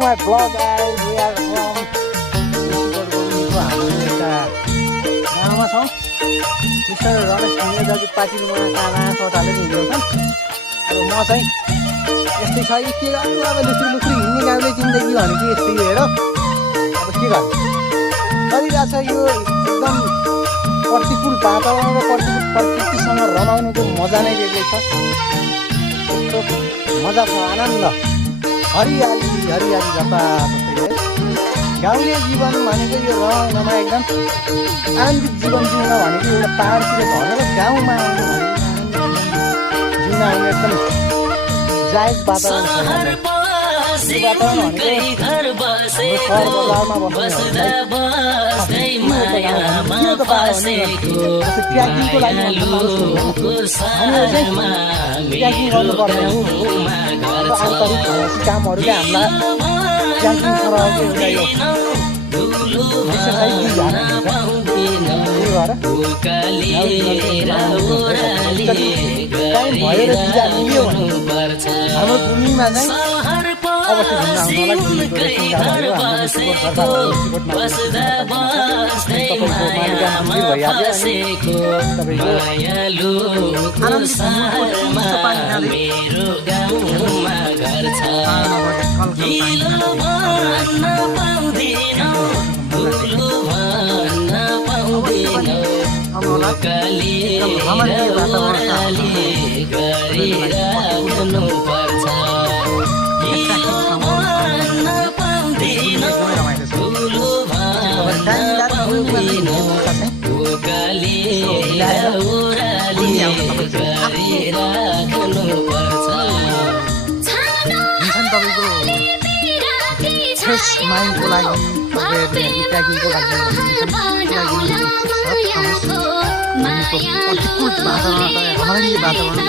My vlog guys, we are from हाम्रो एउटा गाउँमा छौँ। मिस्टर रमेश ढुङ्गे दाजु पार्टीमा काना सोटाले हिँड्छन्। अब म चाहिँ यस्तै छ कि के गर्नु अब लुख्री हिँड्ने गाउँले जिन्दगी भनेको यस्तै हेर। अब के गर्नु गरिरहेछ यो एकदम प्रतिकूल वातावरण र प्रतिकूल प्रकृतिसँग रमाउनुको मजा नै बेग्लै छ। यस्तो मजा छ, आनन्द, हरियाली हरियाली जताततै है। गाउँले जीवन भनेको यो रमाइलोमा एकदम आनन्दित जीवन जिउन भनेको एउटा पाहाडतिर झरेर गाउँमा आउनु जिउन आउने एकदम जायज वातावरण छ। वातावरण भनेको सहर बजारमा ट्र्याकिङको लागि ट्र्याकिङ गर्नु पर्दैन। आन्तरिक कामहरूले हामीलाई ट्र्याकिङ सरहको एउटा यो एक्सर्साइज दिइहाल्नु टाइम भयो र दिजा मिल्यो भने हाम्रो भूमिमा चाहिँ अवश्य घुम्न आउनलाई फ्रेस माइन्डको लागि ट्र्याकिङको लागि प्रतिकूल वातावरण रमाइलो वातावरण